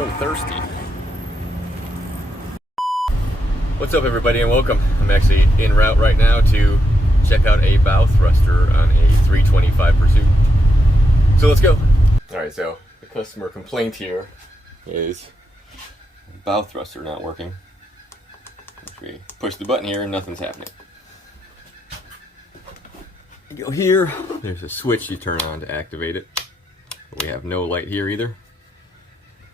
so thirsty. What's up everybody and welcome. I'm actually en route right now to check out a bow thruster on a 325 Pursuit. So let's go. Alright, so the customer complaint here is bow thruster not working. If we push the button here and nothing's happening. You go here, there's a switch you turn on to activate it. We have no light here either.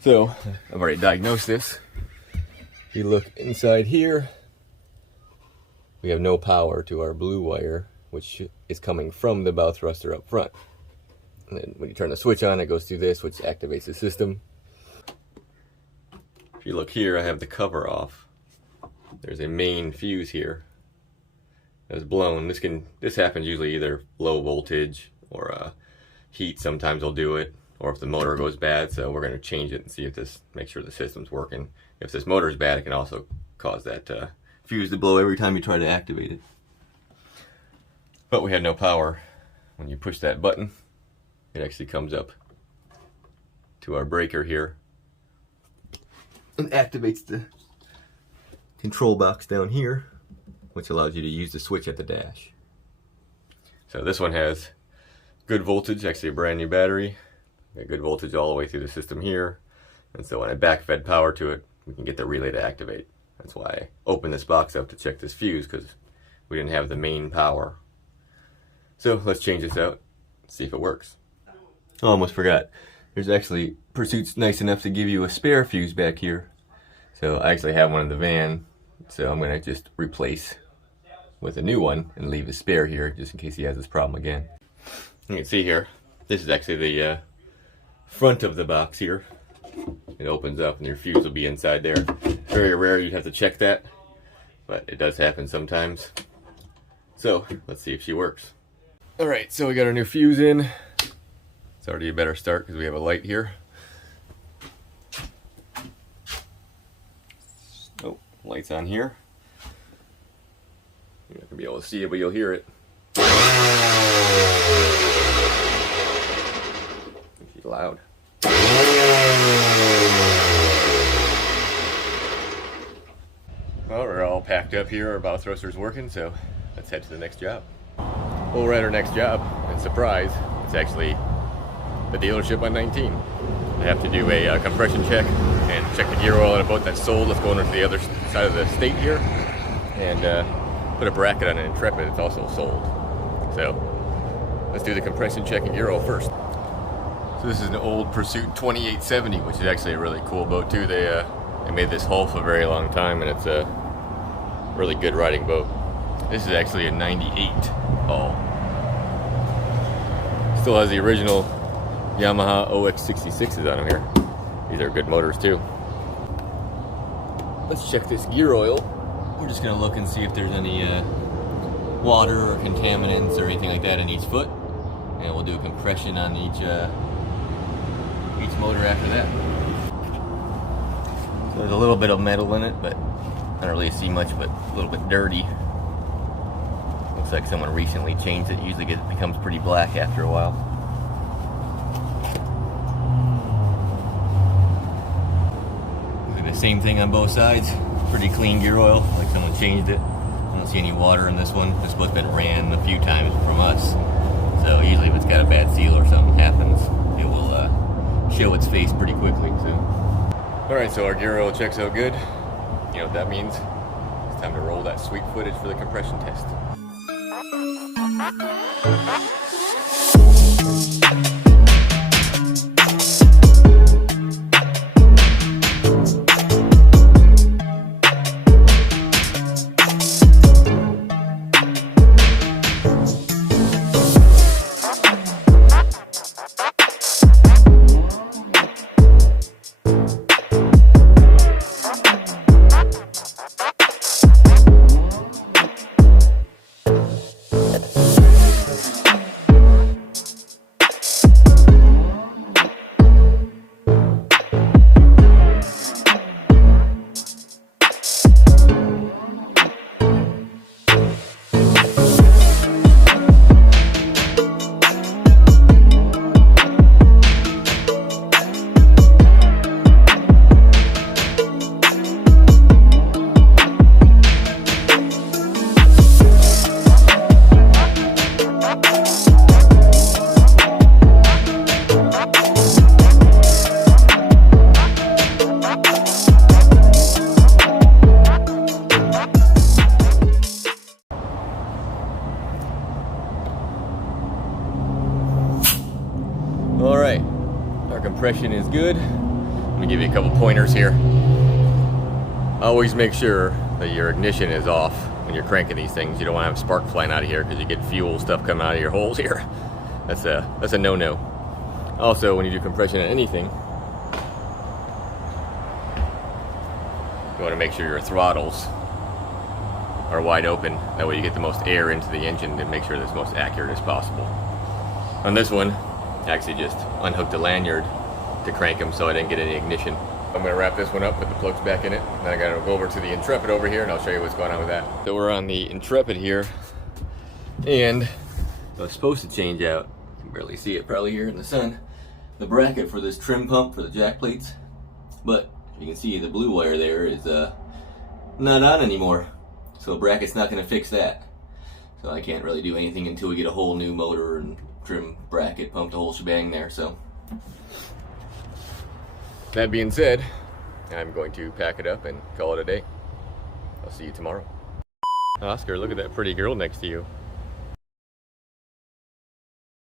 So, I've already diagnosed this. If you look inside here, we have no power to our blue wire, which is coming from the bow thruster up front. And then when you turn the switch on, it goes through this, which activates the system. If you look here, I have the cover off. There's a main fuse here that's blown. This happens usually either low voltage or heat sometimes will do it, or if the motor goes bad. So we're going to change it and see if this, make sure the system's working. If this motor is bad, it can also cause that fuse to blow every time you try to activate it. But we had no power. When you push that button, it actually comes up to our breaker here and activates the control box down here, which allows you to use the switch at the dash. So this one has good voltage, actually a brand new battery. Got good voltage all the way through the system here. And so when I backfed power to it, we can get the relay to activate. That's why I opened this box up to check this fuse, because we didn't have the main power. So let's change this out, see if it works. Oh, I almost forgot. There's actually, Pursuit's nice enough to give you a spare fuse back here. So I actually have one in the van, so I'm gonna just replace with a new one and leave a spare here just in case he has this problem again. You can see here, this is actually the front of the box here. It opens up and your fuse will be inside there. Very rare you'd have to check that, but it does happen sometimes. So let's see if she works. Alright, so we got our new fuse in. It's already a better start because we have a light here. Oh, light's on here. You're not going to be able to see it, but you'll hear it. She's loud. Well, we're all packed up here. Our bow thruster's working, so let's head to the next job. Well, we're at our next job, and surprise, it's actually the dealership on 19. I have to do a compression check and check the gear oil on a boat that's sold. Let's go over to the other side of the state here and put a bracket on an Intrepid. It's also sold. So let's do the compression check and gear oil first. So this is an old Pursuit 2870, which is actually a really cool boat too. They made this hull for a very long time, and it's a really good riding boat. This is actually a 98 hull. Still has the original Yamaha OX66s on them here. These are good motors too. Let's check this gear oil. We're just gonna look and see if there's any water or contaminants or anything like that in each foot, and we'll do a compression on each motor after that. So there's a little bit of metal in it, but I don't really see much, but a little bit dirty. Looks like someone recently changed it. Usually it becomes pretty black after a while. Same thing on both sides. Pretty clean gear oil, like someone changed it. I don't see any water in this one. This boat's been ran a few times from us. So usually if it's got a bad seal or something happens, it will show its face pretty quickly. So, alright, so our gear oil checks out good. You know what that means? It's time to roll that sweet footage for the compression test. compression is good. Let me give you a couple pointers here. Always make sure that your ignition is off when you're cranking these things. You don't want to have spark flying out of here because you get fuel stuff coming out of your holes here. That's a no-no. Also, when you do compression on anything, you want to make sure your throttles are wide open. That way you get the most air into the engine to make sure it's most accurate as possible. On this one, I actually just unhooked the lanyard to crank them so I didn't get any ignition. I'm going to wrap this one up, put the plugs back in it, and then I got to go over to the Intrepid over here and I'll show you what's going on with that. So we're on the Intrepid here, and I was supposed to change out, you can barely see it probably here in the sun, the bracket for this trim pump for the jack plates, but you can see the blue wire there is not on anymore, so the bracket's not going to fix that. So I can't really do anything until we get a whole new motor and trim bracket, pump the whole shebang there. So that being said, I'm going to pack it up and call it a day. I'll see you tomorrow. Oscar, look at that pretty girl next to you.